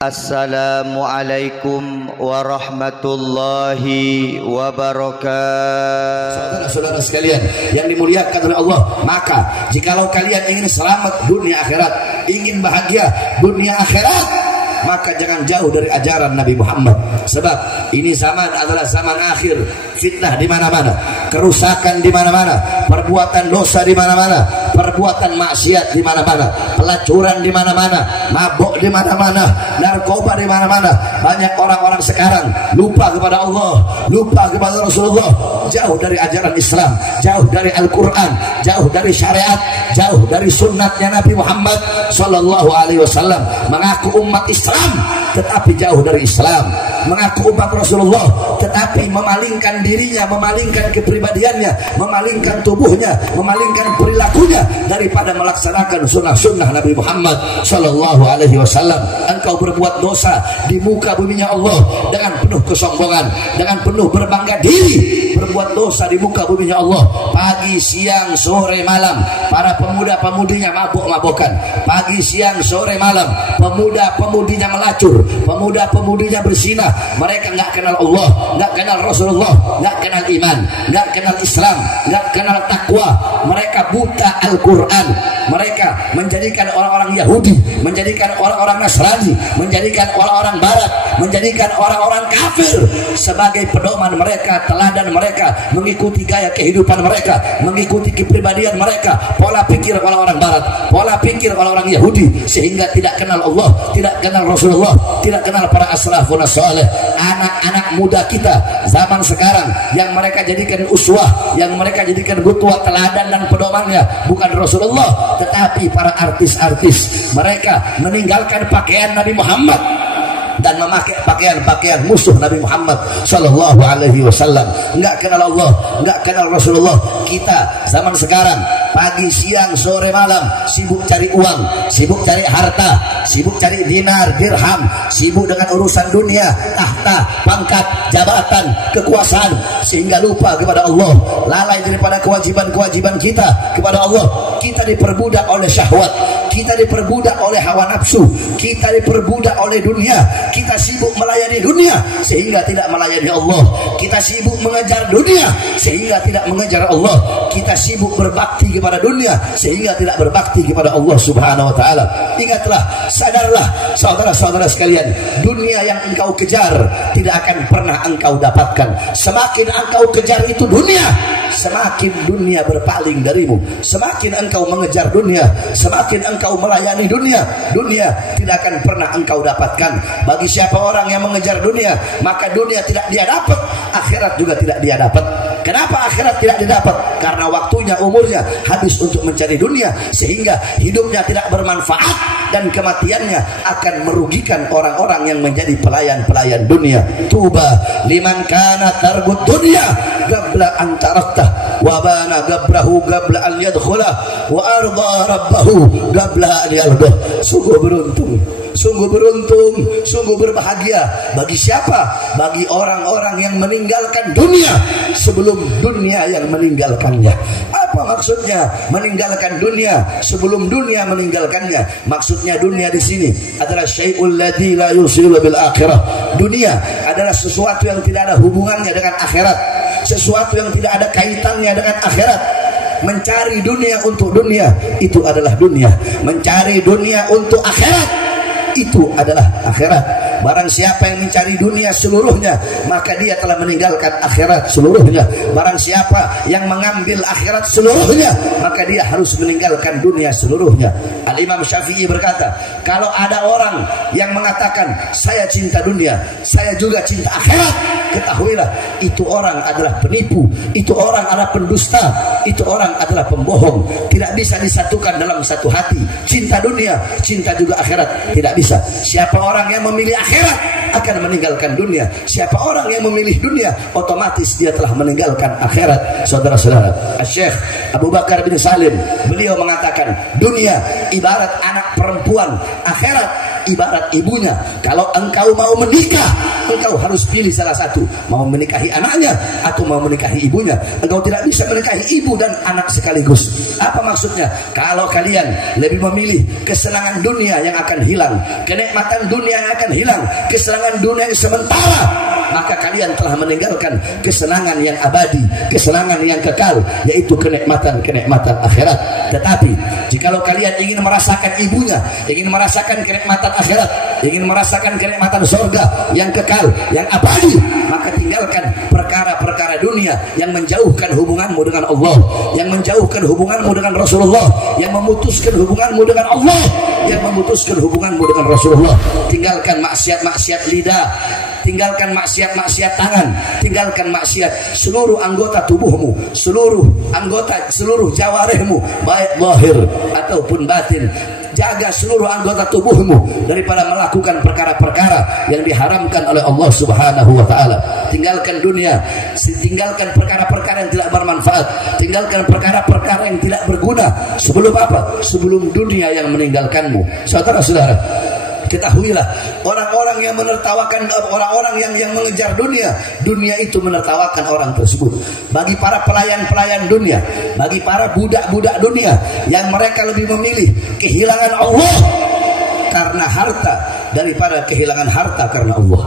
Assalamualaikum warahmatullahi wabarakatuh. Saudara-saudara sekalian yang dimuliakan oleh Allah, maka jikalau kalian ingin selamat dunia akhirat, ingin bahagia dunia akhirat, maka jangan jauh dari ajaran Nabi Muhammad. Sebab ini zaman adalah zaman akhir, fitnah di mana-mana, kerusakan di mana-mana, perbuatan dosa di mana-mana, perbuatan maksiat di mana-mana, pelacuran di mana-mana, mabuk di mana-mana, narkoba di mana-mana. Banyak orang-orang sekarang lupa kepada Allah, lupa kepada Rasulullah, jauh dari ajaran Islam, jauh dari Al-Quran, jauh dari syariat, jauh dari sunnatnya Nabi Muhammad Sallallahu Alaihi Wasallam. Mengaku umat Islam tetapi jauh dari Islam, mengaku umat Rasulullah tetapi memalingkan dirinya, memalingkan kepribadiannya, memalingkan tubuhnya, memalingkan perilakunya daripada melaksanakan sunnah-sunnah Nabi Muhammad Sallallahu Alaihi Wasallam. Engkau berbuat dosa di muka buminya Allah dengan penuh kesombongan, dengan penuh berbangga diri, berbuat dosa di muka buminya Allah, pagi, siang, sore, malam. Para pemuda-pemudinya mabuk-mabukan, pagi, siang, sore, malam. Pemuda-pemudinya melacur, pemuda-pemudinya bersinah. Mereka nggak kenal Allah, nggak kenal Rasulullah, nggak kenal iman, nggak kenal Islam, nggak kenal takwa. Mereka buta Al-Quran. Mereka menjadikan orang-orang Yahudi, menjadikan orang-orang Nasrani, menjadikan orang-orang Barat, menjadikan orang-orang kafir sebagai pedoman mereka, teladan mereka, mengikuti gaya kehidupan mereka, mengikuti kepribadian mereka, pola pikir orang-orang Barat, pola pikir orang-orang Yahudi, sehingga tidak kenal Allah, tidak kenal Rasulullah, tidak kenal para as-salafun as-salih. Anak-anak muda kita zaman sekarang yang mereka jadikan uswah, yang mereka jadikan qudwah, teladan dan pedomannya bukan Rasulullah tetapi para artis-artis. Mereka meninggalkan pakaian Nabi Muhammad dan memakai pakaian-pakaian musuh Nabi Muhammad Sallallahu Alaihi Wasallam. Enggak kenal Allah, enggak kenal Rasulullah. Kita zaman sekarang pagi, siang, sore, malam sibuk cari uang, sibuk cari harta, sibuk cari dinar, dirham, sibuk dengan urusan dunia, tahta, pangkat, jabatan, kekuasaan, sehingga lupa kepada Allah, lalai daripada kewajiban-kewajiban kita kepada Allah. Kita diperbudak oleh syahwat, kita diperbudak oleh hawa nafsu, kita diperbudak oleh dunia. Kita sibuk melayani dunia sehingga tidak melayani Allah. Kita sibuk mengejar dunia sehingga tidak mengejar Allah. Kita sibuk berbakti kepada dunia sehingga tidak berbakti kepada Allah Subhanahu wa taala. Ingatlah, sadarlah saudara-saudara sekalian, dunia yang engkau kejar tidak akan pernah engkau dapatkan. Semakin engkau kejar itu dunia, semakin dunia berpaling darimu. Semakin engkau mengejar dunia, semakin engkau melayani dunia, dunia tidak akan pernah engkau dapatkan. Bagi siapa orang yang mengejar dunia, maka dunia tidak dia dapat, akhirat juga tidak dia dapat. Kenapa akhirat tidak didapat? Karena waktunya, umurnya habis untuk mencari dunia, sehingga hidupnya tidak bermanfaat dan kematiannya akan merugikan orang-orang yang menjadi pelayan-pelayan dunia. Tuba liman kana tarbud dunya qabla an taraktah wa bana gabrahu qabla an yadkhulah wa arda rabbahu qabla an yaldah. Sungguh beruntung, sungguh beruntung, sungguh berbahagia bagi siapa? Bagi orang-orang yang meninggalkan dunia sebelum dunia yang meninggalkannya. Apa maksudnya meninggalkan dunia sebelum dunia meninggalkannya? Maksudnya dunia di sini adalah syai'ul ladzi la yusilu bil akhirah. Dunia adalah sesuatu yang tidak ada hubungannya dengan akhirat, sesuatu yang tidak ada kaitannya dengan akhirat. Mencari dunia untuk dunia itu adalah dunia. Mencari dunia untuk akhirat itu adalah akhirat. Barang siapa yang mencari dunia seluruhnya, maka dia telah meninggalkan akhirat seluruhnya. Barang siapa yang mengambil akhirat seluruhnya, maka dia harus meninggalkan dunia seluruhnya. Al-Imam Syafi'i berkata, kalau ada orang yang mengatakan saya cinta dunia, saya juga cinta akhirat, ketahuilah itu orang adalah penipu, itu orang adalah pendusta, itu orang adalah pembohong. Tidak bisa disatukan dalam satu hati. Cinta dunia, cinta juga akhirat, tidak bisa. Siapa orang yang memilih akhirat akan meninggalkan dunia. Siapa orang yang memilih dunia, otomatis dia telah meninggalkan akhirat. Saudara-saudara, Syekh Abu Bakar bin Salim, beliau mengatakan dunia ibarat anak perempuan, akhirat ibarat ibunya. Kalau engkau mau menikah, engkau harus pilih salah satu, mau menikahi anaknya atau mau menikahi ibunya. Engkau tidak bisa menikahi ibu dan anak sekaligus. Apa maksudnya? Kalau kalian lebih memilih kesenangan dunia yang akan hilang, kenikmatan dunia yang akan hilang, kesenangan dunia yang sementara, maka kalian telah meninggalkan kesenangan yang abadi, kesenangan yang kekal, yaitu kenikmatan akhirat. Tetapi jikalau kalian ingin merasakan ibunya, ingin merasakan kenikmatan akhirat, ingin merasakan kenikmatan surga yang kekal, yang abadi, maka tinggalkan perkara-perkara dunia yang menjauhkan hubunganmu dengan Allah, yang menjauhkan hubunganmu dengan Rasulullah, yang memutuskan hubunganmu dengan Allah, yang memutuskan hubunganmu dengan Rasulullah. Tinggalkan maksiat-maksiat lidah, tinggalkan maksiat-maksiat tangan, tinggalkan maksiat seluruh anggota tubuhmu, seluruh jawarihmu, baik zahir ataupun batin. Jaga seluruh anggota tubuhmu daripada melakukan perkara-perkara yang diharamkan oleh Allah Subhanahu wa taala. Tinggalkan dunia, tinggalkan perkara-perkara yang tidak bermanfaat, tinggalkan perkara-perkara yang tidak berguna. Sebelum apa? Sebelum dunia yang meninggalkanmu. Saudara-saudara, ketahuilah, orang-orang yang menertawakan, orang-orang yang mengejar dunia, dunia itu menertawakan orang tersebut. Bagi para pelayan-pelayan dunia, bagi para budak-budak dunia yang mereka lebih memilih kehilangan Allah karena harta daripada kehilangan harta karena Allah.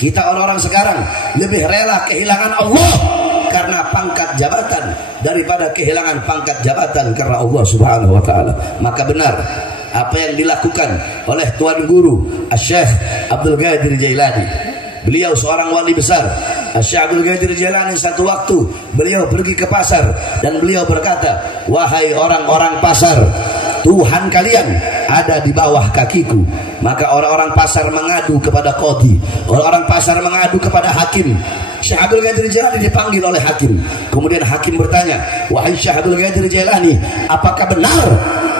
Kita orang-orang sekarang lebih rela kehilangan Allah karena pangkat jabatan daripada kehilangan pangkat jabatan karena Allah Subhanahu wa taala. Maka benar apa yang dilakukan oleh Tuan Guru Syekh Abdul Qadir Jailani. Beliau seorang wali besar. Syekh Abdul Qadir Jailani satu waktu beliau pergi ke pasar dan beliau berkata, "Wahai orang-orang pasar, Tuhan kalian ada di bawah kakiku." Maka orang-orang pasar mengadu kepada qadhi, orang-orang pasar mengadu kepada hakim. Syekh Abdul Qadir Jailani dipanggil oleh hakim. Kemudian hakim bertanya, "Wahai Syekh Abdul Qadir Jailani, apakah benar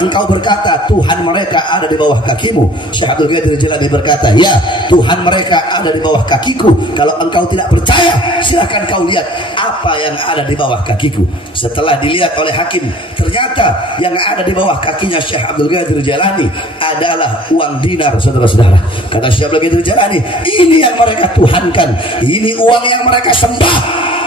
engkau berkata Tuhan mereka ada di bawah kakimu?" Syekh Abdul Qadir Jailani berkata, "Ya, Tuhan mereka ada di bawah kakiku. Kalau engkau tidak percaya, silakan kau lihat apa yang ada di bawah kakiku." Setelah dilihat oleh hakim, ternyata yang ada di bawah kakinya Syekh Abdul Qadir Jailani adalah uang dinar, saudara-saudara. Kata Syekh Abdul Qadir Jailani, ini yang mereka tuhankan, ini uang yang mereka sembah.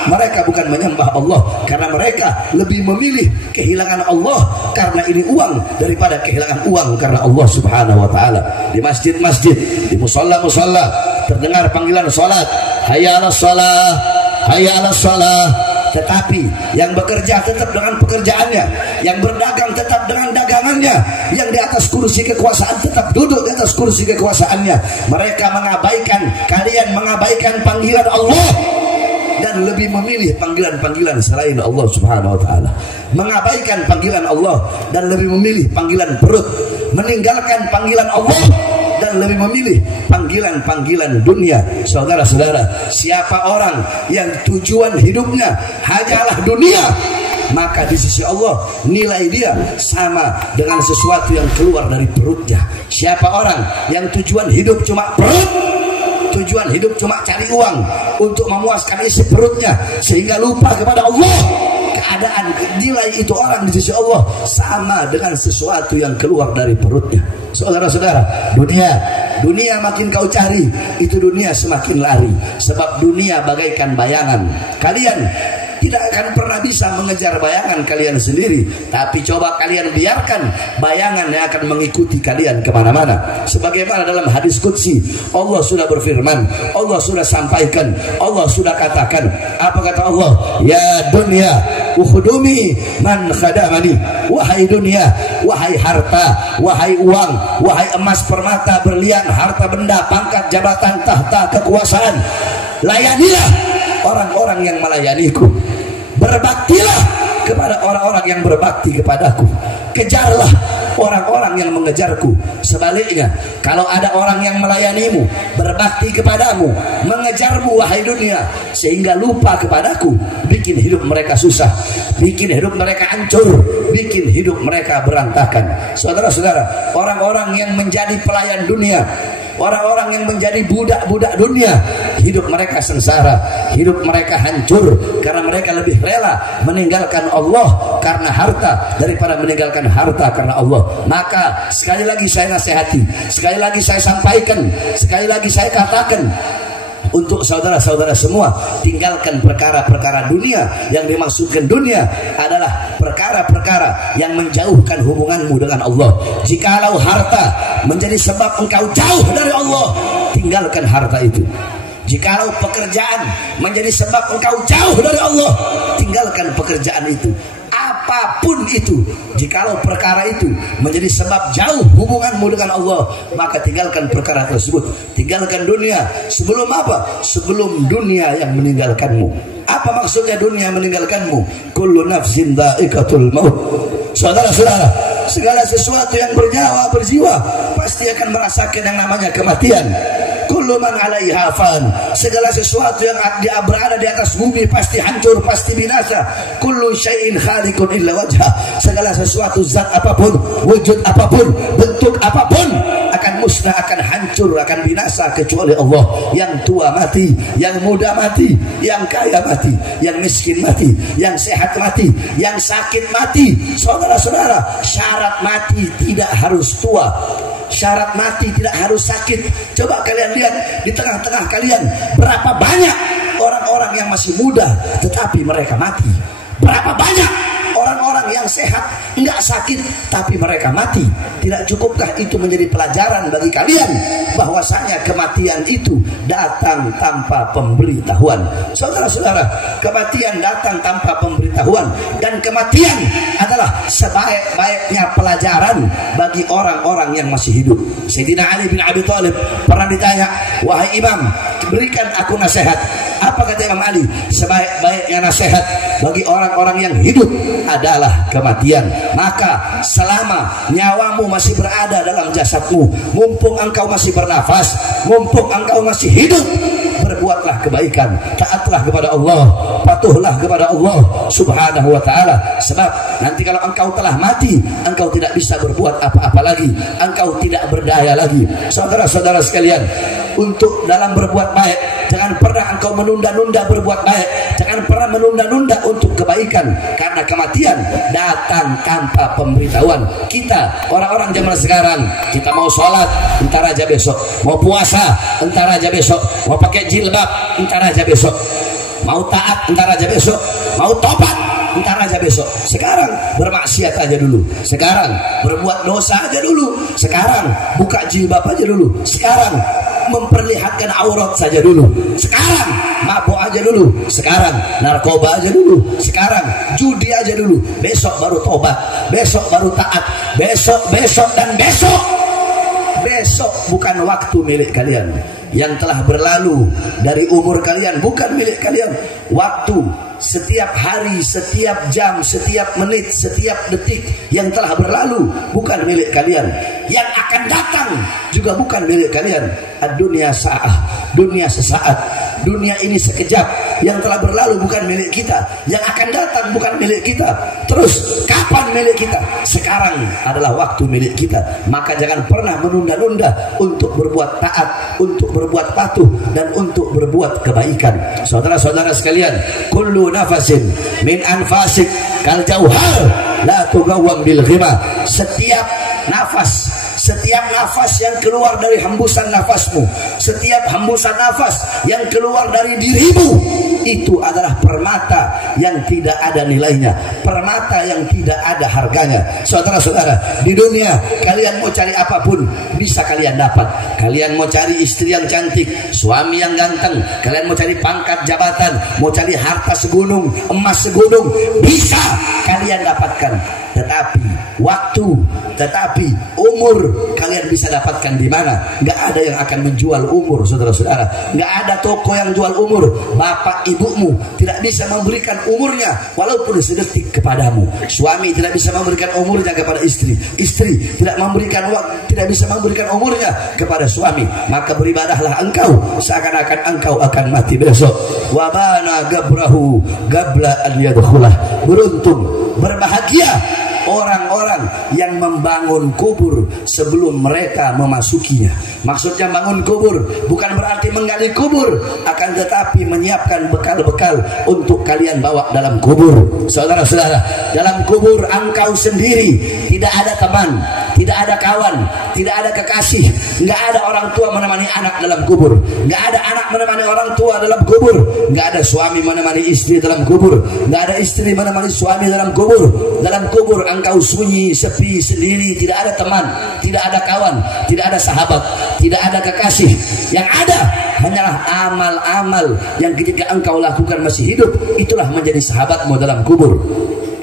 Mereka bukan menyembah Allah karena mereka lebih memilih kehilangan Allah karena ini uang daripada kehilangan uang karena Allah Subhanahu wa taala. Di masjid-masjid, di musalla-musalla terdengar panggilan salat, hayya 'alas shalah, hayya 'alas shalah. Tetapi yang bekerja tetap dengan pekerjaannya, yang berdagang tetap dengan dagangannya, yang di atas kursi kekuasaan tetap duduk di atas kursi kekuasaannya. Mereka mengabaikan, kalian mengabaikan panggilan Allah dan lebih memilih panggilan-panggilan selain Allah Subhanahu wa taala. Mengabaikan panggilan Allah dan lebih memilih panggilan perut, meninggalkan panggilan Allah dan lebih memilih panggilan-panggilan dunia. Saudara-saudara, siapa orang yang tujuan hidupnya hanyalah dunia, maka di sisi Allah nilai dia sama dengan sesuatu yang keluar dari perutnya. Siapa orang yang tujuan hidup cuma perut, tujuan hidup cuma cari uang untuk memuaskan isi perutnya sehingga lupa kepada Allah, keadaan nilai itu orang di sisi Allah sama dengan sesuatu yang keluar dari perutnya. Saudara-saudara, dunia makin kau cari, itu dunia semakin lari. Sebab dunia bagaikan bayangan. Kalian tidak akan pernah bisa mengejar bayangan kalian sendiri, tapi coba kalian biarkan bayangan yang akan mengikuti kalian kemana-mana. Sebagaimana dalam hadis qudsi, Allah sudah berfirman, Allah sudah sampaikan, Allah sudah katakan. Apa kata Allah? Ya dunia, ukhdumi man khadamani. Wahai dunia, wahai harta, wahai uang, wahai emas, permata, berlian, harta benda, pangkat, jabatan, tahta, kekuasaan, layanilah orang-orang yang melayaniku. Berbaktilah kepada orang-orang yang berbakti kepadaku. Kejarlah orang-orang yang mengejarku. Sebaliknya, kalau ada orang yang melayanimu, berbakti kepadamu, mengejarmu wahai dunia, sehingga lupa kepadaku, bikin hidup mereka susah, bikin hidup mereka hancur, bikin hidup mereka berantakan. Saudara-saudara, orang-orang yang menjadi pelayan dunia, orang-orang yang menjadi budak-budak dunia, hidup mereka sengsara, hidup mereka hancur karena mereka lebih rela meninggalkan Allah karena harta daripada meninggalkan harta karena Allah. Maka sekali lagi saya nasihati, sekali lagi saya sampaikan, sekali lagi saya katakan untuk saudara-saudara semua, tinggalkan perkara-perkara dunia. Yang dimaksudkan dunia adalah perkara-perkara yang menjauhkan hubunganmu dengan Allah. Jikalau harta menjadi sebab engkau jauh dari Allah, tinggalkan harta itu. Jikalau pekerjaan menjadi sebab engkau jauh dari Allah, tinggalkan pekerjaan itu. Apapun itu, jikalau perkara itu menjadi sebab jauh hubunganmu dengan Allah, maka tinggalkan perkara tersebut. Tinggalkan dunia. Sebelum apa? Sebelum dunia yang meninggalkanmu. Apa maksudnya dunia meninggalkanmu? Kullu nafsin dha'iqatul maut. Saudara-saudara, segala sesuatu yang bernyawa, berjiwa pasti akan merasakan yang namanya kematian. Kullu man 'alaiha fan. Segala sesuatu yang berada di atas bumi pasti hancur, pasti binasa. Kullu syai'in khaliqun illa wajha. Segala sesuatu, zat apapun, wujud apapun, bentuk apapun akan musnah, akan hancur, akan binasa kecuali Allah. Yang tua mati, yang muda mati, yang kaya mati, yang miskin mati, yang sehat mati, yang sakit mati. Saudara-saudara, syarat mati tidak harus tua, syarat mati tidak harus sakit. Coba kalian lihat di tengah-tengah kalian, berapa banyak orang-orang yang masih muda tetapi mereka mati. Berapa banyak orang-orang yang sehat, enggak sakit tapi mereka mati. Tidak cukupkah itu menjadi pelajaran bagi kalian bahwasanya kematian itu datang tanpa pemberitahuan? Saudara-saudara, kematian datang tanpa pemberitahuan, dan kematian adalah sebaik-baiknya pelajaran bagi orang-orang yang masih hidup. Sayyidina Ali bin Abi Thalib pernah ditanya, "Wahai Imam, berikan aku nasihat." Apa kata Imam Ali? Sebaik-baiknya nasihat bagi orang-orang yang hidup adalah kematian. Maka selama nyawamu masih berada dalam jasadmu, mumpung engkau masih bernafas, mumpung engkau masih hidup, berbuatlah kebaikan, taatlah kepada Allah, patuhlah kepada Allah Subhanahu wa ta'ala. Sebab nanti kalau engkau telah mati, engkau tidak bisa berbuat apa-apa lagi, engkau tidak berdaya lagi. Saudara-saudara sekalian, untuk dalam berbuat baik, jangan pernah engkau menunda-nunda berbuat baik, jangan pernah menunda-nunda untuk kebaikan, karena kematian datang tanpa pemberitahuan. Kita orang-orang zaman sekarang, kita mau sholat entar aja besok, mau puasa entar aja besok, mau pakai jilbab entar aja besok, mau taat entar aja besok, mau tobat entar aja besok. Sekarang bermaksiat aja dulu, sekarang berbuat dosa aja dulu, sekarang buka jilbab aja dulu, sekarang memperlihatkan aurat saja dulu, sekarang mabuk aja dulu, sekarang narkoba aja dulu, sekarang judi aja dulu, besok baru tobat, besok baru taat, besok dan besok. Besok bukan waktu milik kalian. Yang telah berlalu dari umur kalian bukan milik kalian. Waktu, setiap hari, setiap jam, setiap menit, setiap detik yang telah berlalu bukan milik kalian. Yang akan datang juga bukan milik kalian. Ad-dunya sa'ah, dunia sesaat, dunia ini sekejap. Yang telah berlalu bukan milik kita, yang akan datang bukan milik kita. Terus kapan milik kita? Sekarang adalah waktu milik kita. Maka jangan pernah menunda-nunda untuk berbuat taat, untuk berbuat patuh, dan untuk berbuat kebaikan. Saudara-saudara sekalian, kullu nafasin min anfasik kal jauhar la tugawwam bil ghima. Setiap nafas yang keluar dari hembusan nafasmu, setiap hembusan nafas yang keluar dari dirimu, itu adalah permata yang tidak ada nilainya, permata yang tidak ada harganya. Saudara-saudara, di dunia kalian mau cari apapun bisa kalian dapat. Kalian mau cari istri yang cantik, suami yang ganteng, kalian mau cari pangkat jabatan, mau cari harta segunung, emas segunung, bisa kalian dapatkan. Tetapi waktu, tetapi umur kalian bisa dapatkan di mana? Nggak ada yang akan menjual umur, saudara-saudara. Nggak ada toko yang jual umur. Bapak ibumu tidak bisa memberikan umurnya walaupun sedetik kepadamu. Suami tidak bisa memberikan umurnya kepada istri. Istri tidak bisa memberikan umurnya kepada suami. Maka beribadahlah engkau seakan-akan engkau akan mati besok. Wabana gabrahu gabla an yadkhulah. Beruntung, berbahagia orang-orang yang membangun kubur sebelum mereka memasukinya. Maksudnya bangun kubur bukan berarti menggali kubur, akan tetapi menyiapkan bekal-bekal untuk kalian bawa dalam kubur. Saudara-saudara, dalam kubur engkau sendiri, tidak ada teman, tidak ada kawan, tidak ada kekasih, nggak ada orang tua menemani anak dalam kubur, nggak ada anak menemani orang tua dalam kubur, nggak ada suami menemani istri dalam kubur, nggak ada istri menemani suami dalam kubur. Dalam kubur engkau sunyi, sepi, sendiri, tidak ada teman, tidak ada kawan, tidak ada sahabat, tidak ada kekasih. Yang ada hanyalah amal-amal yang ketika engkau lakukan masih hidup, itulah menjadi sahabatmu dalam kubur.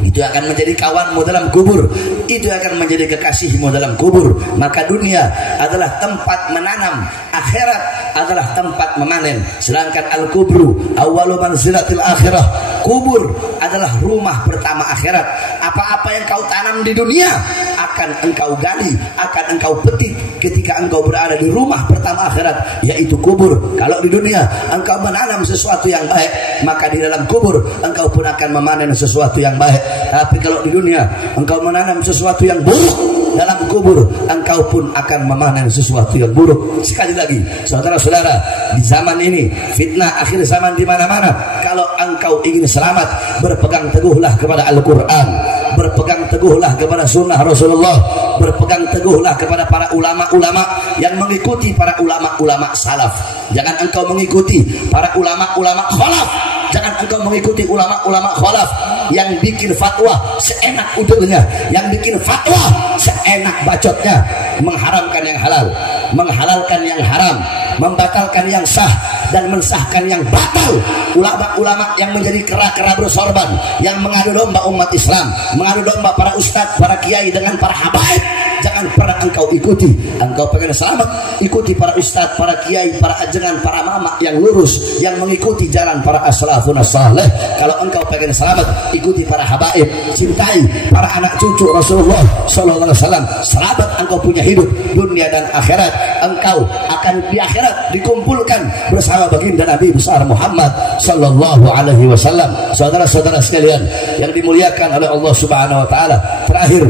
Itu akan menjadi kawanmu dalam kubur, itu akan menjadi kekasihmu dalam kubur. Maka dunia adalah tempat menanam, akhirat adalah tempat memanen. Sedangkan al-kubru awwalu manzilatil akhirah, kubur adalah rumah pertama akhirat. Apa-apa yang kau tanam di dunia akan engkau gali, akan engkau petik ketika engkau berada di rumah pertama akhirat, yaitu kubur. Kalau di dunia engkau menanam sesuatu yang baik, maka di dalam kubur engkau pun akan memanen sesuatu yang baik. Tapi kalau di dunia engkau menanam sesuatu yang buruk, dalam kubur engkau pun akan memanen sesuatu yang buruk. Sekali lagi, saudara-saudara, di zaman ini fitnah akhir zaman di mana-mana. Kalau engkau ingin selamat, berpegang teguhlah kepada Al-Quran, berpegang teguhlah kepada sunnah Rasulullah, berpegang teguhlah kepada para ulama-ulama yang mengikuti para ulama-ulama salaf. Jangan engkau mengikuti para ulama-ulama khalaf. Jangan engkau mengikuti ulama-ulama khalaf yang bikin fatwa seenak udulnya, yang bikin fatwa seenak bacotnya, mengharamkan yang halal, menghalalkan yang haram, membatalkan yang sah dan mensahkan yang batal. Ulama-ulama yang menjadi kera-kera bersorban, yang mengadu domba umat Islam, mengadu domba para ustadz, para kiai dengan para habaib, jangan pernah engkau ikuti. Engkau pengen selamat, ikuti para ustadz, para kiai, para ajengan, para mama yang lurus, yang mengikuti jalan para as-salafun as-salih. Kalau engkau pengen selamat, ikuti para habaib, cintai para anak cucu Rasulullah sallallahu alaihi wasallam. Selamat engkau punya hidup dunia dan akhirat. Engkau akan di akhirat dikumpulkan bersama baginda Nabi besar Muhammad sallallahu alaihi wasallam. Saudara-saudara sekalian yang dimuliakan oleh Allah Subhanahu wa taala, terakhir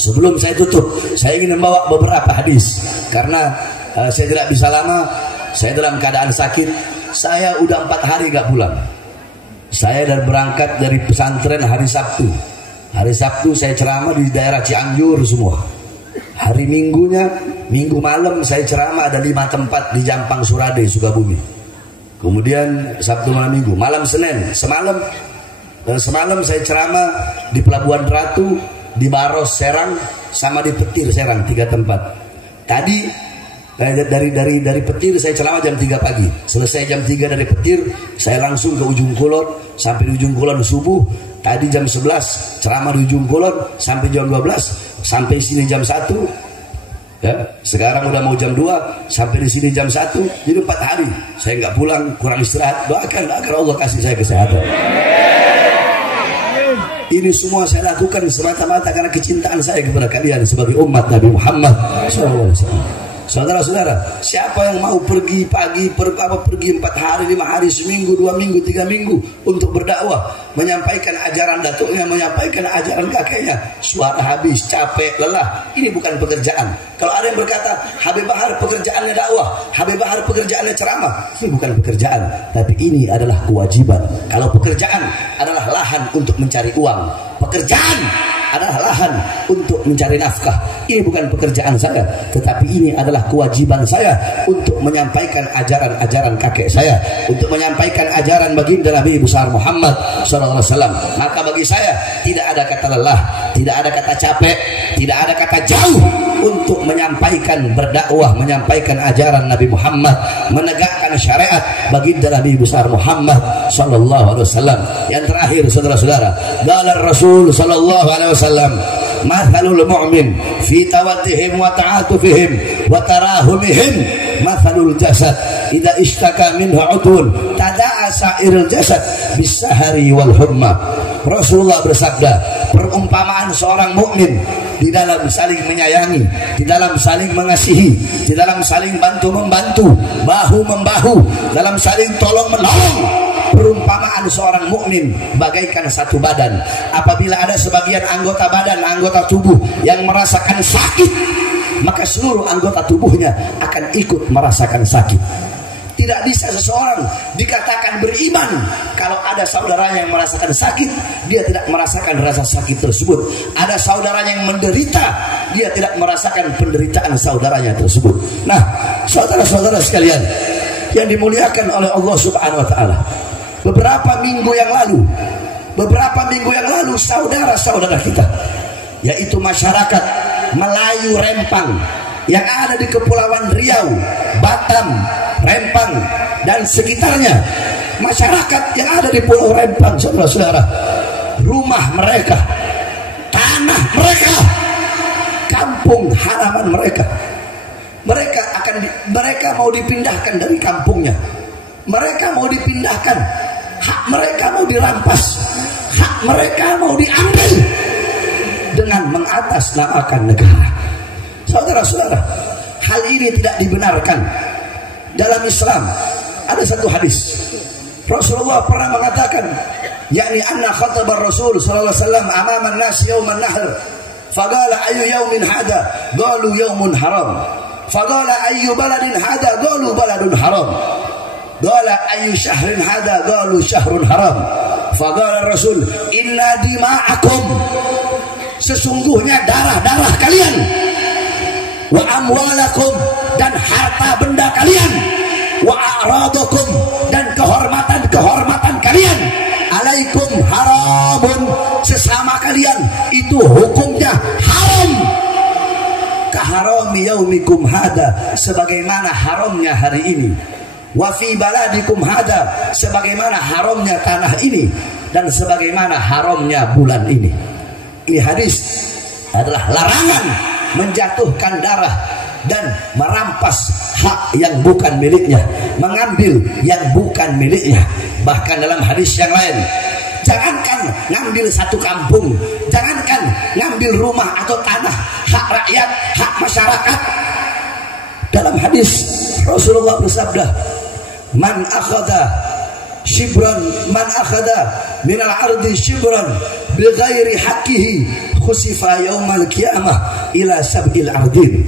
sebelum saya tutup, saya ingin membawa beberapa hadis karena saya tidak bisa lama. Saya dalam keadaan sakit. Saya udah 4 hari gak pulang. Saya berangkat dari pesantren hari Sabtu. Hari Sabtu saya ceramah di daerah Cianjur semua. Hari Minggunya, Minggu malam saya ceramah ada 5 tempat di Jampang, Surade, Sukabumi. Kemudian Sabtu malam Minggu, malam Senin semalam saya ceramah di Pelabuhan Ratu, di Baros Serang, sama di Petir Serang, 3 tempat. Tadi dari Petir saya ceramah jam 3 pagi. Selesai jam 3 dari Petir, saya langsung ke Ujung Kulon, sampai di Ujung Kulon subuh. Tadi jam 11 ceramah di Ujung Kulon sampai jam 12, sampai sini jam 1. Ya, sekarang udah mau jam 2, sampai di sini jam 1. Jadi 4 hari saya nggak pulang, kurang istirahat. Doakan agar Allah kasih saya kesehatan. Ini semua saya lakukan semata-mata karena kecintaan saya kepada kalian sebagai umat Nabi Muhammad SAW. Saudara-saudara, siapa yang mau pergi pagi, pergi 4 hari, 5 hari, seminggu, 2 minggu, 3 minggu untuk berdakwah, menyampaikan ajaran datuknya, menyampaikan ajaran kakeknya, suara habis, capek, lelah, ini bukan pekerjaan. Kalau ada yang berkata Habib Bahar pekerjaannya dakwah, Habib Bahar pekerjaannya ceramah, ini bukan pekerjaan, tapi ini adalah kewajiban. Kalau pekerjaan adalah lahan untuk mencari uang, pekerjaan adalah lahan untuk mencari nafkah, ini bukan pekerjaan saya, tetapi ini adalah kewajiban saya untuk menyampaikan ajaran-ajaran kakek saya, untuk menyampaikan ajaran baginda Nabi besar Muhammad SAW. Maka bagi saya tidak ada kata lelah, tidak ada kata capek, tidak ada kata jauh untuk menyampaikan berdakwah, menyampaikan ajaran Nabi Muhammad, menegakkan syariat baginda Nabi besar Muhammad SAW. Yang terakhir, saudara-saudara, qala Rasul sallallahu alaihi wasallam, mathalul mu'min fi tawaddihim wa ta'atufihim wa tarahumihim mathalul jasad idza ishtaka minhu 'udwun tada'a sa'irul jasad bis-sahari wal humma. Rasulullah bersabda, perumpamaan seorang mukmin di dalam saling menyayangi, di dalam saling mengasihi, di dalam saling bantu-membantu, bahu-membahu, dalam saling tolong-menolong. perumpamaan seorang mukmin bagaikan satu badan. Apabila ada sebagian anggota badan, anggota tubuh yang merasakan sakit, maka seluruh anggota tubuhnya akan ikut merasakan sakit. Tidak bisa seseorang dikatakan beriman kalau ada saudaranya yang merasakan sakit, dia tidak merasakan rasa sakit tersebut. Ada saudaranya yang menderita, dia tidak merasakan penderitaan saudaranya tersebut. Nah, saudara-saudara sekalian yang dimuliakan oleh Allah Subhanahu wa taala, beberapa minggu yang lalu saudara-saudara kita, yaitu masyarakat Melayu Rempang yang ada di Kepulauan Riau, Batam, Rempang dan sekitarnya, masyarakat yang ada di Pulau Rempang, saudara-saudara, rumah mereka, tanah mereka, kampung halaman mereka, mereka mau dipindahkan dari kampungnya, mereka mau dipindahkan, hak mereka mau dirampas, hak mereka mau diambil dengan mengatasnamakan negara. Saudara-saudara, hal ini tidak dibenarkan. Dalam Islam ada satu hadis, Rasulullah pernah mengatakan, yakni anna khatabar Rasul sallallahu alaihi wasallam amama an-nas yauman nahr, faqala ayyu yaumin hada, qalu yaumun haram, faqala ayyu baladin hada, qalu baladun haram, qala ayyu syahrin hada, qalu syahrun haram, faqala Rasul inna dima'akum, sesungguhnya darah-darah kalian, wa amwalakum, dan harta benda kalian, wa a'radakum, dan kehormatan kalian, alaikum haramun, sesama kalian itu hukumnya haram, kaharami yaumikum hada, sebagaimana haramnya hari ini, wa fi baladikum hada, sebagaimana haramnya tanah ini, dan sebagaimana haramnya bulan ini. Ini hadis adalah larangan menjatuhkan darah dan merampas hak yang bukan miliknya, mengambil yang bukan miliknya. Bahkan dalam hadis yang lain, jangankan ngambil satu kampung, jangankan ngambil rumah atau tanah, hak rakyat, hak masyarakat. Dalam hadis Rasulullah bersabda, man akhadha minal ardi shibran bighairi haqqihi khusifa yaumal qiyamah ila sab'il ardin.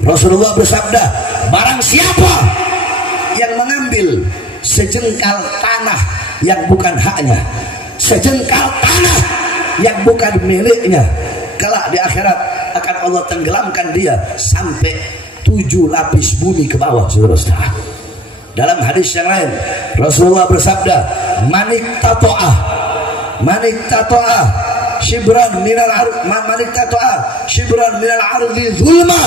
Rasulullah bersabda, barang siapa yang mengambil sejengkal tanah yang bukan haknya, sejengkal tanah yang bukan miliknya, kelak di akhirat akan Allah tenggelamkan dia sampai 7 lapis bumi ke bawah, saudara-saudara. Dalam hadis yang lain Rasulullah bersabda, manik tato'ah shibran minal ardi zulma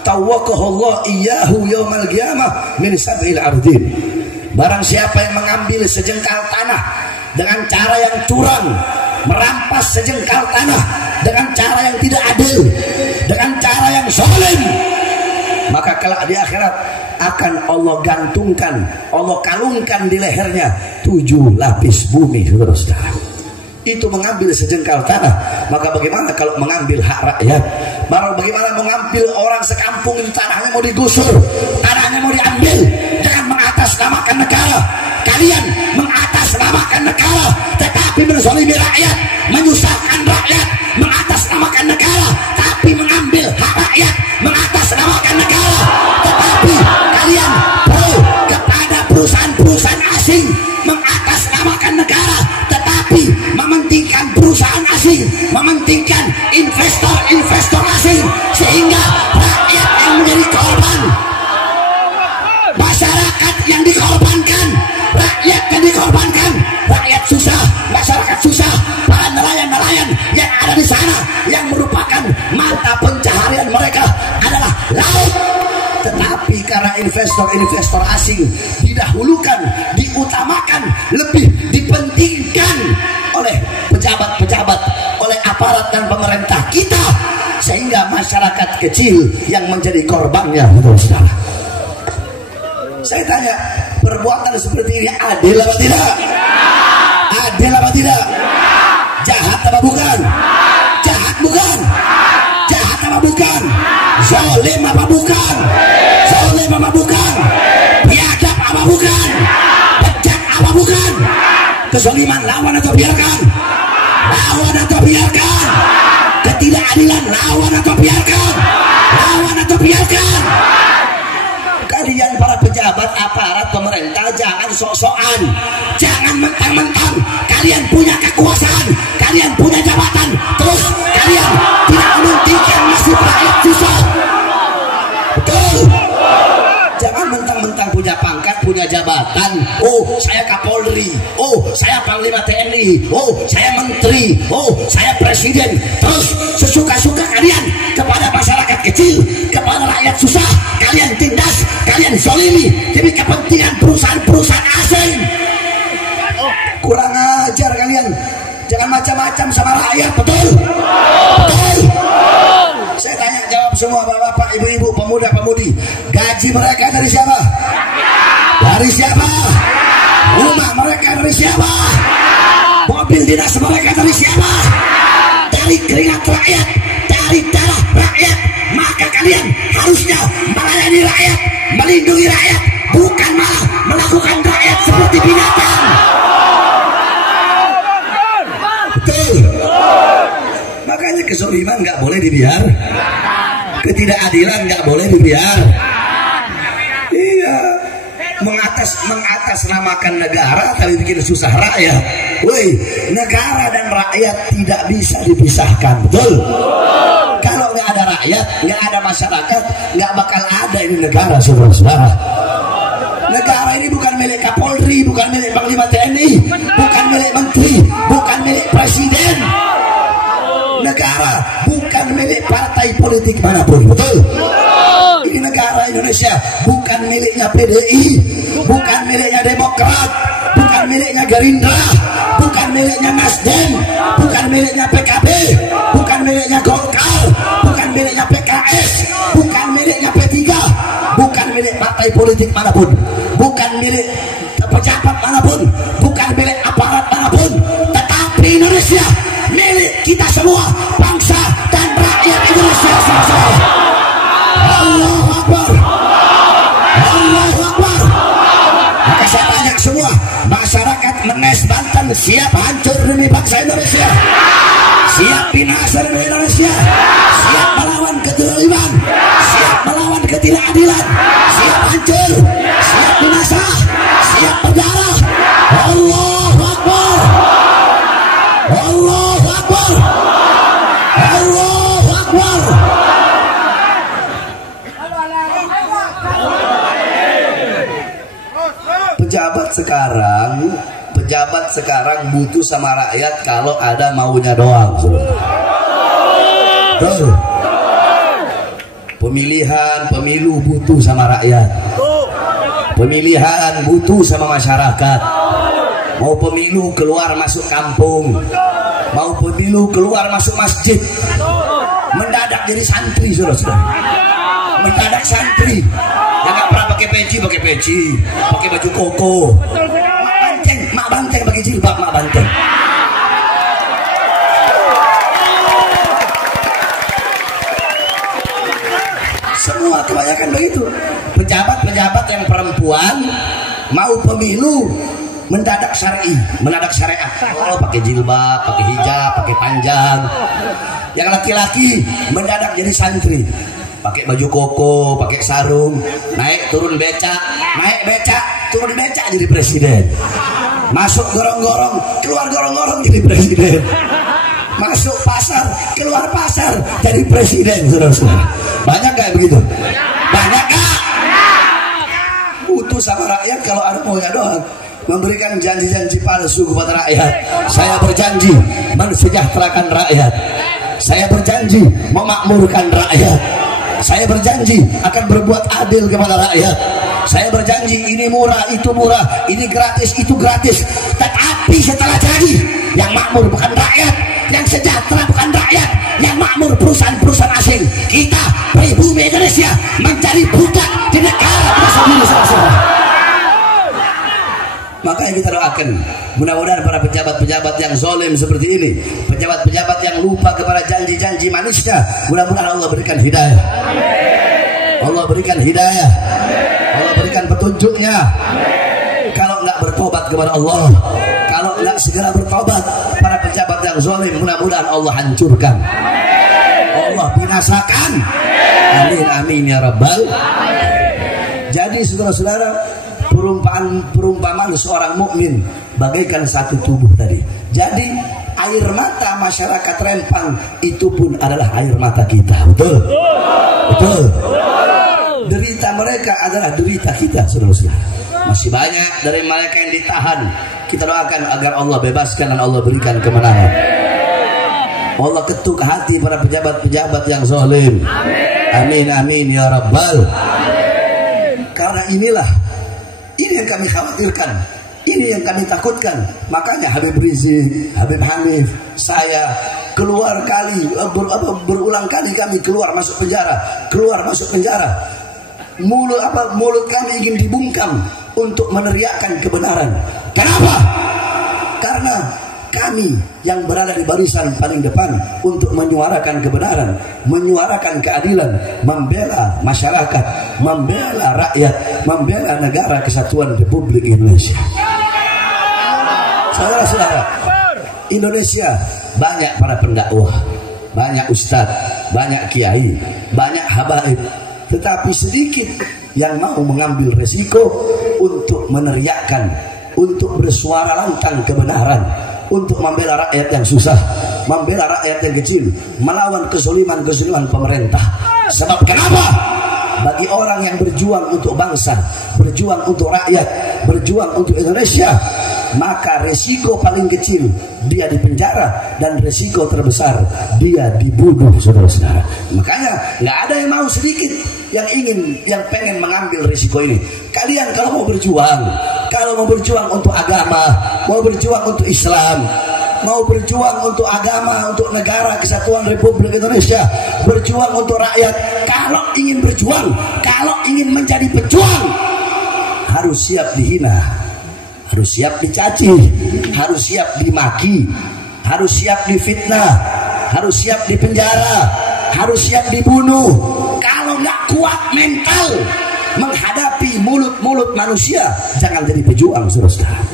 tawakkahallah iyyahu yaumal qiyamah min sab'il ardin. Barang siapa yang mengambil sejengkal tanah dengan cara yang curang, merampas sejengkal tanah dengan cara yang tidak adil, dengan cara yang zalim, maka kelak di akhirat akan Allah gantungkan, Allah kalungkan di lehernya 7 lapis bumi, saudara-saudara. Itu mengambil sejengkal tanah. Maka bagaimana kalau mengambil hak rakyat? Bagaimana mengambil orang sekampung itu, tanahnya mau digusur, tanahnya mau diambil? Jangan mengatasnamakan negara. Kalian mengatasnamakan negara, tetapi menzalimi rakyat, menyusahkan rakyat. Mengatasnamakan negara, tapi mengambil hak rakyat. Mengatasnamakan negara, tetapi kalian pro kepada perusahaan-perusahaan asing. Mengatasnamakan negara, tetapi mementingkan perusahaan asing, mementingkan investor asing, sehingga rakyat yang menjadi korban, masyarakat yang dikorbankan, rakyat susah, masyarakat susah, para nelayan-nelayan yang ada di sana yang merupakan mata pencaharian mereka adalah laut. Tetapi karena investor asing didahulukan, diutamakan, lebih dipentingkan oleh pejabat-pejabat, oleh aparat dan pemerintah kita, sehingga masyarakat kecil yang menjadi korbannya, saudara. Saya tanya, perbuatan seperti ini adil apa tidak? Adil apa tidak? Jahat apa bukan? Jahat bukan? Jahat apa bukan? Zalim apa bukan? Zalim apa bukan? Biadab apa bukan? Bejat apa Kezaliman lawan atau biarkan? Lawan atau biarkan? Ketidakadilan lawan atau biarkan? Lawan atau biarkan? Kalian para pejabat aparat pemerintah jangan sok-sokan, jangan mentang-mentang kalian punya kekuasaan, kalian punya jabatan, terus kalian tidak mementingkan nasib rakyat susah. Betul. Jangan mentang-mentang punya pangkat, punya jabatan. Oh, saya Kapolri. Oh, saya Panglima TNI. Oh, saya Menteri. Oh, saya Presiden. Terus sesuka-suka kalian kepada masyarakat kecil, kepada rakyat susah, kalian tindas, kalian zalimi demi kepentingan perusahaan-perusahaan asing. Kurang ajar kalian. Jangan macam-macam sama rakyat, betul? Betul. Saya tanya jawab semua bapak, ibu-ibu, pemuda-pemudi. Gaji mereka dari siapa? Dari siapa? Rumah mereka dari siapa? Mobil dinas mereka dari siapa? Dari keringat rakyat, dari darah rakyat. Maka kalian harusnya melayani rakyat, melindungi rakyat, bukan malah melakukan rakyat seperti binatang. Betul. Makanya kezaliman nggak boleh dibiar, ketidakadilan nggak boleh dibiar. Iya, mengatasnamakan negara tapi bikin susah rakyat. Woi, negara dan rakyat tidak bisa dipisahkan, betul? Kalau nggak ada rakyat, nggak ada masyarakat, nggak bakal ada ini negara, saudara-saudara. Negara ini bukan milik Kapolri, bukan milik Panglima TNI, bukan milik Menteri, bukan milik Presiden. Negara bukan milik partai politik manapun, betul? Ini negara Indonesia bukan miliknya PDI, bukan miliknya Demokrat, bukan miliknya Gerindra, bukan miliknya Nasdem, bukan miliknya PKB, bukan miliknya Golkar, bukan miliknya PKS, bukan miliknya P3, bukan milik partai politik manapun, bukan milik pejabat manapun, bukan milik aparat manapun, tetapi Indonesia milik kita semua, bangsa dan rakyat Indonesia semua. Allahu Akbar, Allahu Akbar. Maka saya tanya semua masyarakat Menes Banten, siap hancur demi bangsa Indonesia, siap binasa demi Indonesia, siap melawan kezaliman, siap melawan ketidakadilan, siap hancur, siap binasa, siap berdarah. Allahu Akbar, Allahu Akbar, Allahu Akbar. Pejabat sekarang butuh sama rakyat kalau ada maunya doang. Tuh. Pemilu butuh sama rakyat. Pemilihan butuh sama masyarakat. Mau pemilu keluar masuk kampung, mau pemilu keluar masuk masjid, mendadak jadi santri, saudara-saudara. Mendadak santri, yang nggak pernah pakai peci, pakai baju koko, mak banteng pakai jilbab, mak banteng. Semua kebanyakan begitu. Pejabat-pejabat yang perempuan mau pemilu mendadak syar'i, mendadak syariat. Oh, pakai jilbab, pakai hijab, pakai panjang. Yang laki-laki mendadak jadi santri, pakai baju koko, pakai sarung, naik turun becak, naik becak, turun becak jadi presiden. Masuk gorong-gorong, keluar gorong-gorong jadi presiden. Masuk pasar, keluar pasar jadi presiden, saudara-saudara. Banyak gak begitu? Banyak gak? Butuh sama rakyat kalau ada maunya doang. Memberikan janji-janji palsu kepada rakyat. Saya berjanji mensejahterakan rakyat. Saya berjanji memakmurkan rakyat. Saya berjanji akan berbuat adil kepada rakyat. Saya berjanji ini murah, itu murah, ini gratis, itu gratis. Tetapi setelah jadi, yang makmur bukan rakyat, yang sejahtera bukan rakyat, yang makmur perusahaan-perusahaan asing. Kita pribumi Indonesia menjadi budak di negara kita sendiri, saudara-saudara. Makanya kita doakan, mudah-mudahan para pejabat-pejabat yang zalim seperti ini, pejabat-pejabat yang lupa kepada janji-janji manisnya, mudah-mudahan Allah berikan hidayah. Allah berikan hidayah. Allah berikan petunjuknya. Kalau nggak bertobat kepada Allah, Kalau nggak segera bertobat, para pejabat yang zalim mudah-mudahan Allah hancurkan, Allah binasakan. Amin amin ya rabbal. Jadi saudara-saudara, perumpamaan seorang mukmin bagaikan satu tubuh tadi. Jadi air mata masyarakat Rempang itu pun adalah air mata kita. Betul? Betul. Derita mereka adalah derita kita, saudara-saudara. Masih banyak dari mereka yang ditahan. Kita doakan agar Allah bebaskan dan Allah berikan kemenangan. Allah ketuk hati para pejabat-pejabat yang zalim. Amin amin ya rabbal. Karena ini yang kami khawatirkan, ini yang kami takutkan. Makanya Habib Rizik, Habib Hanif, saya berulang kali kami keluar masuk penjara. Mulut kami ingin dibungkam untuk meneriakkan kebenaran. Kenapa? Karena kami yang berada di barisan paling depan untuk menyuarakan kebenaran, menyuarakan keadilan, membela masyarakat, membela rakyat, membela negara kesatuan Republik Indonesia. Saudara-saudara, Indonesia banyak para pendakwah, banyak ustadz, banyak kiai, banyak habaib, tetapi sedikit yang mau mengambil resiko untuk meneriakkan, untuk bersuara lantang kebenaran, untuk membela rakyat yang susah, membela rakyat yang kecil, melawan kezaliman pemerintah. Sebab kenapa? Bagi orang yang berjuang untuk bangsa, berjuang untuk rakyat, berjuang untuk Indonesia, maka resiko paling kecil dia dipenjara dan resiko terbesar dia dibunuh, saudara-saudara. Makanya nggak ada yang mau sedikit yang pengen mengambil resiko ini. Kalian kalau mau berjuang untuk agama, mau berjuang untuk Islam, mau berjuang untuk agama, untuk negara kesatuan Republik Indonesia, berjuang untuk rakyat, kalau ingin berjuang, kalau ingin menjadi pejuang, harus siap dihina, harus siap dicaci, harus siap dimaki, harus siap difitnah, harus siap dipenjara, harus siap dibunuh. Kalau nggak kuat mental menghadapi mulut-mulut manusia, jangan jadi pejuang, saudara-saudara.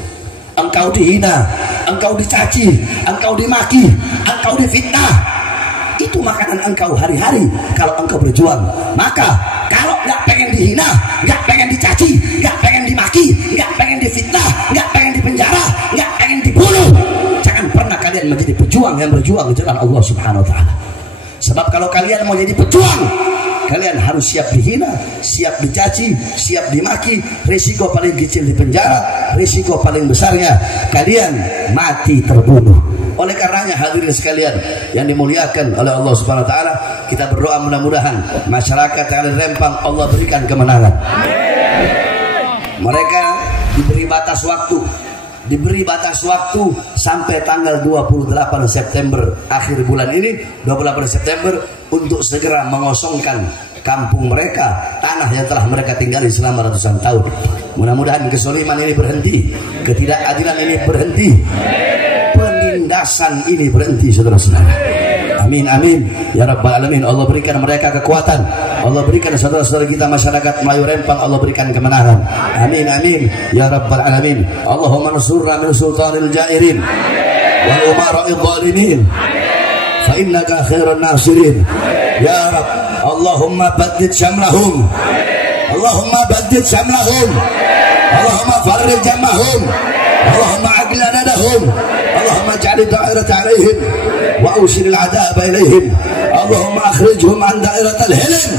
Engkau dihina, engkau dicaci, engkau dimaki, engkau difitnah, itu makanan engkau hari-hari kalau engkau berjuang. Maka kalau nggak pengen dihina, nggak pengen dicaci, nggak pengen dimaki, nggak pengen difitnah, nggak pengen dipenjara, nggak pengen dibunuh, jangan pernah kalian menjadi pejuang yang berjuang di jalan Allah Subhanahu Wa Taala. Sebab kalau kalian mau jadi pejuang, kalian harus siap dihina, siap dicaci, siap dimaki. Risiko paling kecil di penjara, risiko paling besarnya kalian mati terbunuh. Oleh karenanya hadirin sekalian yang dimuliakan oleh Allah Subhanahu Wa Taala, kita berdoa mudah-mudahan masyarakat yang ada di Rempang Allah berikan kemenangan. Mereka diberi batas waktu sampai tanggal 28 September akhir bulan ini, 28 September, untuk segera mengosongkan kampung mereka, tanah yang telah mereka tinggali selama ratusan tahun. Mudah-mudahan kezaliman ini berhenti, ketidakadilan ini berhenti, penindasan ini berhenti, saudara-saudara. Amin amin ya rabbal alamin. Allah berikan mereka kekuatan, Allah berikan saudara-saudara kita masyarakat Melayu Rempang, Allah berikan kemenangan. Amin amin ya rabbal alamin. Allahumma nsurna min sultanil jairin wal umara'id zalimin fa innaka khairun nasirin ya Rabb. Allahumma baddid syamlahum, Allahumma baddid syamlahum, Allahumma farrij jamahum, Allahumma aqil adadahum, Allahumma ja'al da'irata alaihim wa awsil al-'adaba ilaihim, Allahumma akhrijhum an da'iratal hilm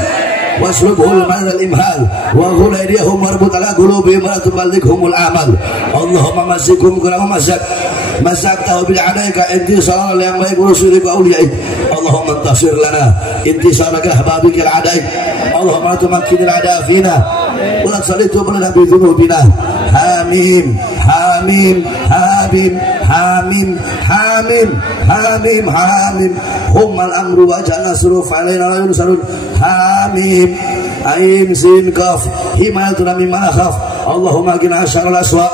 wasrubhum min al-imhal wa ghul aydihum warbut ala qulubihim wa tuballighumul amal. Allahumma massikum kama massaktahu bil 'adaika intisara li amri rusulika awliyaik. Allahumma intasir lana intisaraka ahbabika al-'adaik. Allahumma tumakkin al-'ada fina wa la tusallitu lana bi dhunubina. Amin amin amin amin amin amin amin. Hummal amru wa janasru fa'alaina la yunsarun. Amin. Ain sin kaf himayatuna mimma nakhaf. Allahumma qina syarral aswa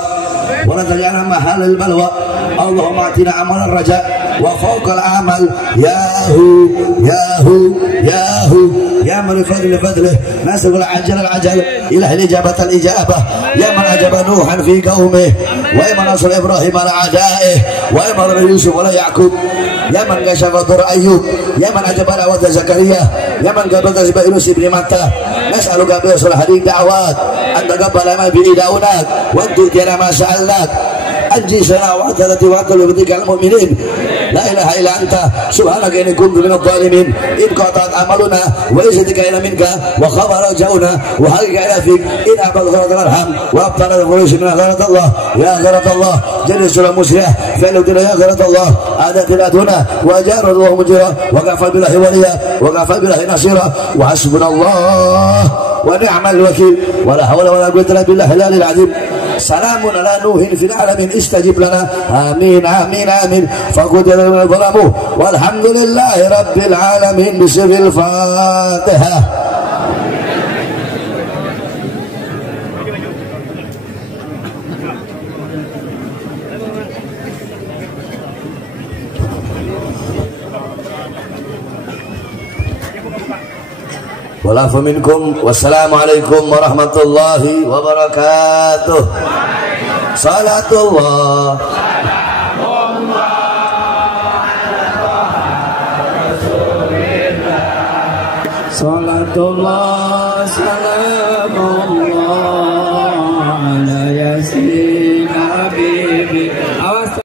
wa la taj'alna mahalal balwa. Allahumma atina amalan raja wa fawqal amal. Yahu yahu yahu يا من بفضل فضله نسأل العجل العجل إله الإجابة الإجابة يا من أجاب نوحا في قومه ويا من نصر إبراهيم على أعدائه ويا من يوسف ولا يعقوب يا من كشف ضر أيوب يا من أجاب دعوة زكريا يا من قبل تسبح يونس بن متى نسألك بأصل هذه الدعوات أن تقبل ما به دعوناك وأن تؤتينا ما سألناك أنجي سنا وعدلتي وعدل بك المؤمنين لا إله إلا أنت سبحانك إني كنت من الظالمين إن قطعت أعمالنا وإزتك إلى منك وخبر رجعنا وحقك إلى فيك إن أعبد غيرة الأرحام وأبطل الفروش من غيرة الله يا غيرة الله جل سورة مسرح فعلتنا يا غيرة الله عادتنا دونه وأجار الله مجرى وكفى بالله وليا وكفى بالله نصيرا وحسبنا الله ونعم الوكيل ولا حول ولا قوة إلا بالله العلي العظيم سلام على نوح في العالمين استجب لنا آمين آمين آمين فقتل من ظلموا والحمد لله رب العالمين بسر الفاتحة. Walafu minkum. Wassalamualaikum warahmatullahi wabarakatuh. Salatullah Salatullah